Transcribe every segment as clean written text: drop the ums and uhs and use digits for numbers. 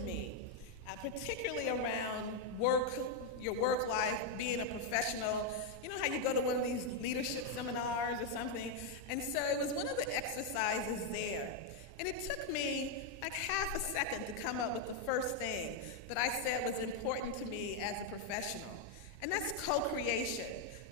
to me, particularly around work, your work life, being a professional. You know how you go to one of these leadership seminars or something? And so it was one of the exercises there. And it took me like half a second to come up with the first thing that I said was important to me as a professional. And that's co-creation.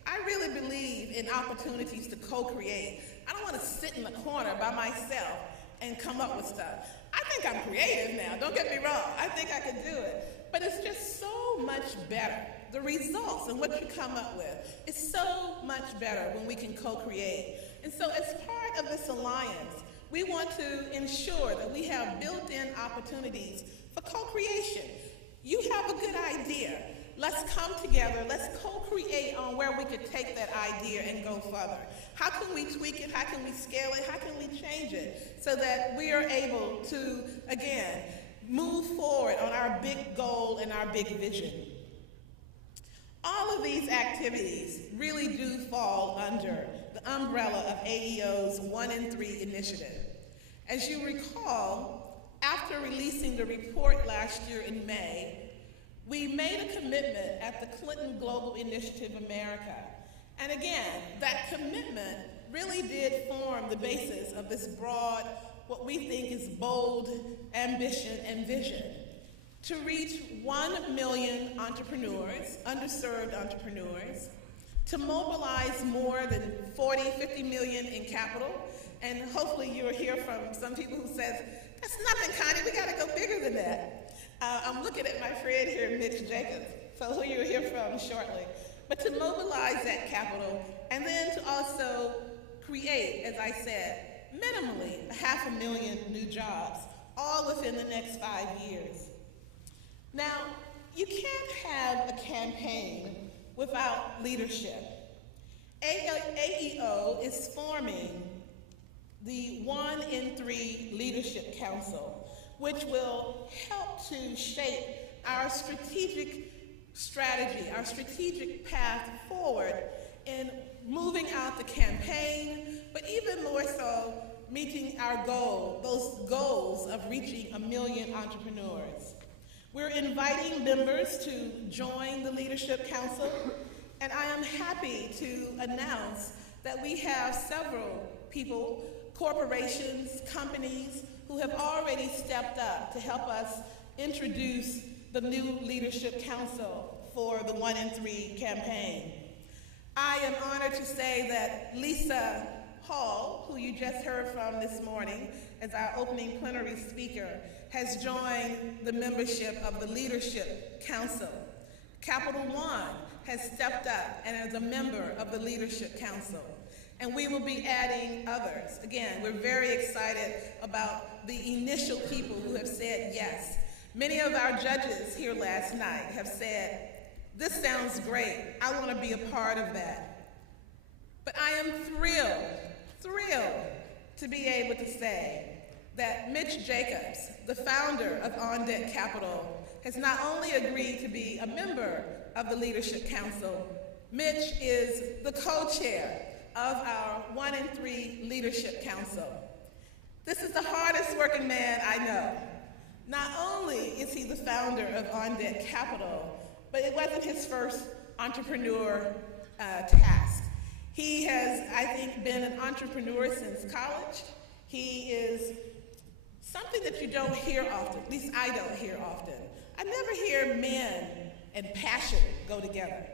I really believe in opportunities to co-create. I don't want to sit in the corner by myself and come up with stuff. I think I'm creative now, don't get me wrong. I think I could do it. But it's just so much better. The results and what you come up with is so much better when we can co-create. And so as part of this alliance, we want to ensure that we have built-in opportunities for co-creation. You have a good idea. Let's come together, let's co-create on where we could take that idea and go further. How can we tweak it? How can we scale it? How can we change it so that we are able to, again, move forward on our big goal and our big vision? All of these activities really do fall under the umbrella of AEO's 1 in 3 initiative. As you recall, after releasing the report last year in May, we made a commitment at the Clinton Global Initiative America. And again, that commitment really did form the basis of this broad, what we think is bold ambition and vision, to reach 1 million entrepreneurs, underserved entrepreneurs, to mobilize more than 40, 50 million in capital. And hopefully you'll hear from some people who says, that's nothing, Connie, we gotta go bigger than that. I'm looking at my friend here, Mitch Jacobs, so who you'll hear from shortly. But to mobilize that capital, and then to also create, as I said, minimally 500,000 new jobs, all within the next 5 years. Now, you can't have a campaign without leadership. AEO is forming the 1 in 3 Leadership Council, which will help to shape our strategic strategy, our strategic path forward in moving out the campaign, but even more so, meeting our goal, those goals of reaching 1 million entrepreneurs. We're inviting members to join the Leadership Council, and I am happy to announce that we have several people, corporations, companies, who have already stepped up to help us introduce the new Leadership Council for the 1 in 3 campaign. I am honored to say that Lisa Hall, who you just heard from this morning as our opening plenary speaker, has joined the membership of the Leadership Council. Capital One has stepped up and is a member of the Leadership Council. And we will be adding others. Again, we're very excited about the initial people who have said yes. Many of our judges here last night have said, this sounds great, I want to be a part of that. But I am thrilled to be able to say that Mitch Jacobs, the founder of On Deck Capital, has not only agreed to be a member of the Leadership Council, Mitch is the co-chair of our 1 in 3 Leadership Council. This is the hardest working man I know. Not only is he the founder of On Deck Capital, but it wasn't his first entrepreneur task. He has, I think, been an entrepreneur since college. He is something that you don't hear often, at least I don't hear often. I never hear men and passion go together.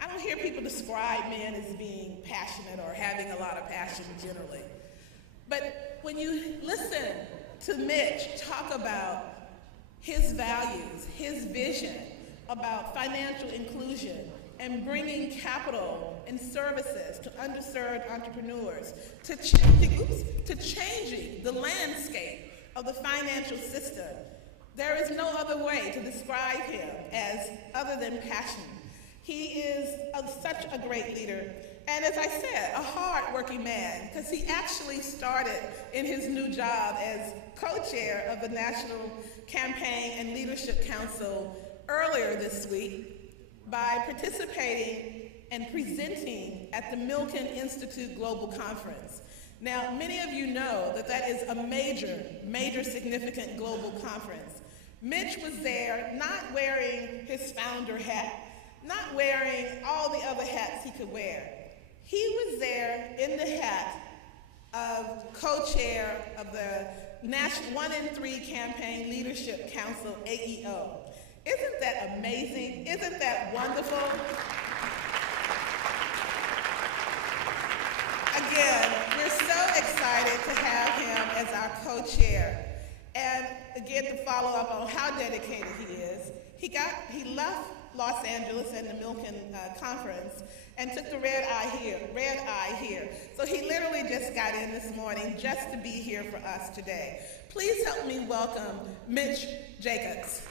I don't hear people describe men as being passionate or having a lot of passion generally. But when you listen to Mitch talk about his values, his vision about financial inclusion and bringing capital and services to underserved entrepreneurs, to changing the landscape of the financial system, there is no other way to describe him as other than passionate. He is such a great leader, and as I said, a hard-working man, because he actually started in his new job as co-chair of the National Campaign and Leadership Council earlier this week by participating and presenting at the Milken Institute Global Conference. Now, many of you know that that is a major significant global conference. Mitch was there not wearing his founder hat, not wearing all the other hats he could wear. He was there in the hat of co-chair of the National 1 in 3 Campaign Leadership Council, AEO. Isn't that amazing? Isn't that wonderful? Again, we're so excited to have him as our co-chair. And again, to follow up on how dedicated he is, he left Los Angeles and the Milken conference and took the red eye here. So he literally just got in this morning just to be here for us today. Please help me welcome Mitch Jacobs.